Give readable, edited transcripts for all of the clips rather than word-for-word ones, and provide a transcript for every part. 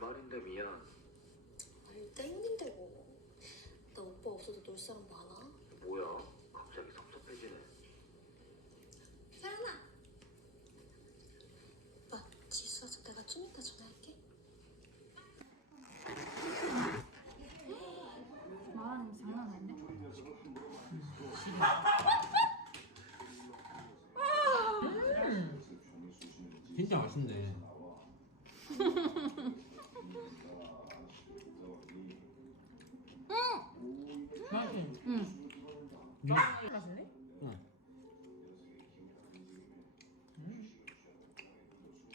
주말인데 미안. 아니 땡긴데 뭐. 나 오빠 없어도 놀 사람 많아. 뭐야? 갑자기 섭섭해지네. 세란아. 오빠 지수 와서 내가 좀 이따 전화할게. 말하는 거 장난 아닌데? 진짜 맛있네. 맛있지? 응. 맛있네? 응.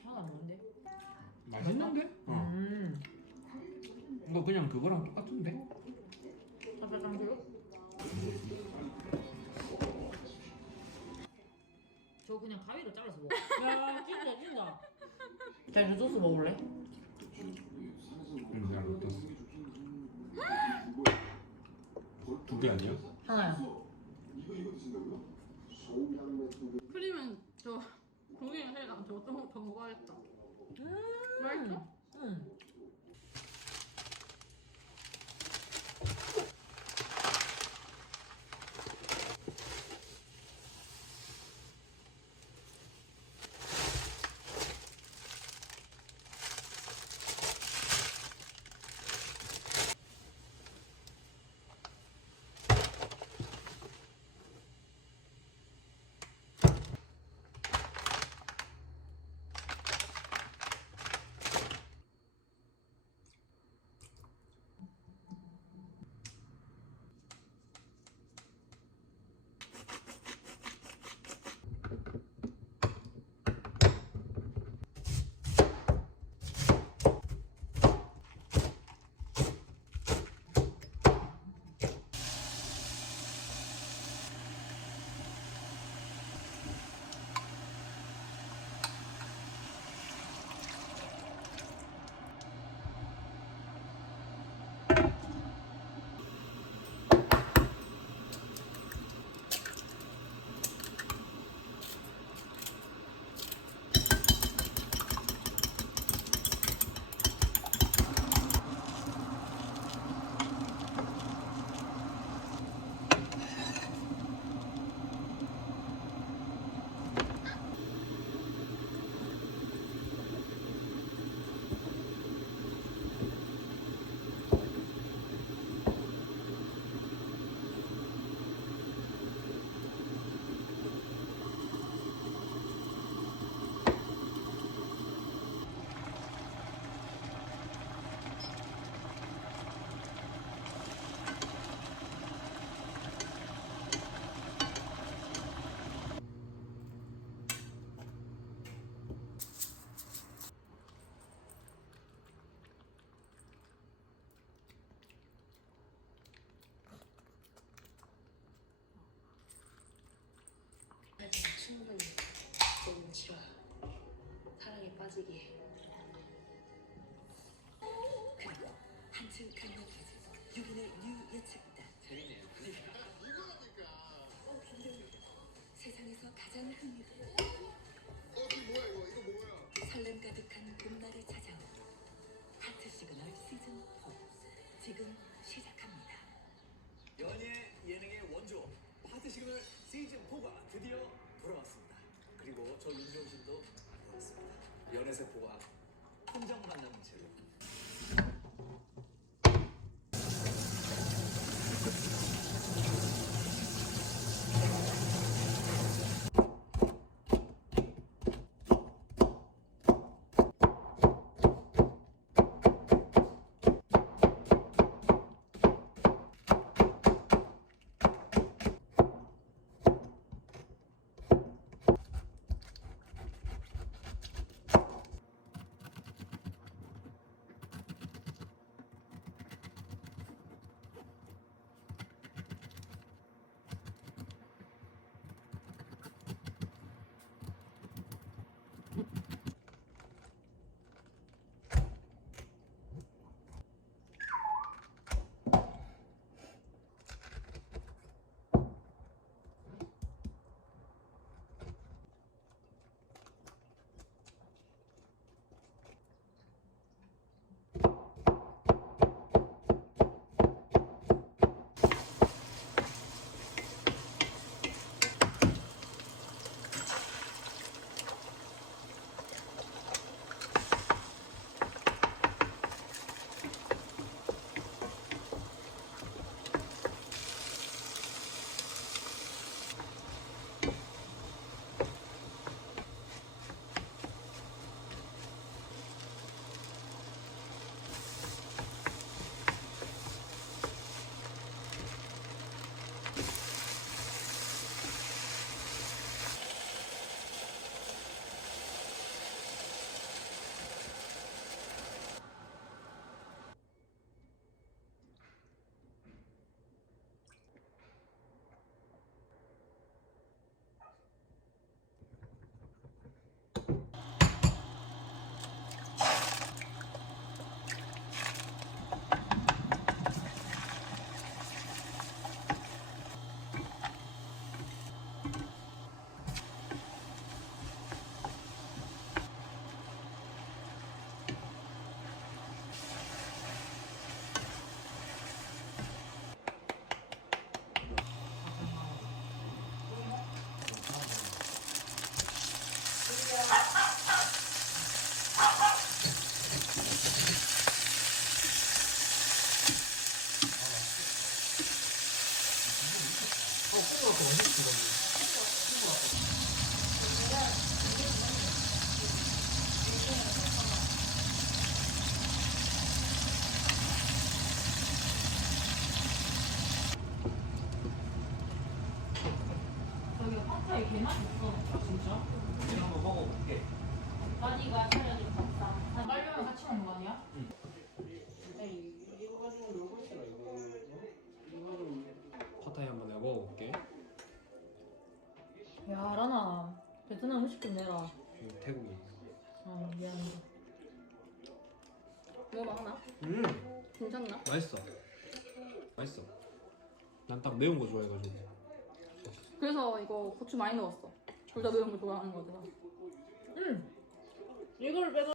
하나 안 먹는데? 맛있는데? 이거 그냥 그거랑 똑같은데? 짭짤짱 저 그냥 가위로 잘라서 먹어. 야 진짜 진짜. 자 소스 먹을래? 야, 이것도. 두 개 아니야? 하나야. 크림은 저 고기랑 회랑 저 더 먹어야겠다. 맛있어? 응. 충분히 너무 싫어요. 사랑에 빠지기에. 그리고 한층 강력해진 유린의 유예측단 재밌네요. 세상에서 가장 흥미로운 설렘 가득한 봄날이 찾아온 하트 시그널 시즌 4 지금 시작합니다. 연예 예능의 원조 하트 시그널 시즌 4가 드디어 돌아왔습니다. 그리고 저 윤종신도 돌아왔습니다. 연애세포가 혼장 만나는 채로 콩나물 맛있지. 저기 파타이 개 맛있어. 진짜? 내가 한번 먹어볼게. 다리가 차려진 닭다. 딸려면 같이 먹는 거 아니야? 파타이 한번 내가 먹어볼게. 야, 라나. 베트남 음식 좀 내라. 이거 태국이. 미안해. 먹어봐 음, 괜찮나? 맛있어. 맛있어. 난 딱 매운 거 좋아해가지고. 그래서 이거 고추 많이 넣었어. 둘 다 매운 거 좋아하는 거 같아서. 이걸 빼서.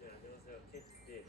네, 안녕하세요. KTV의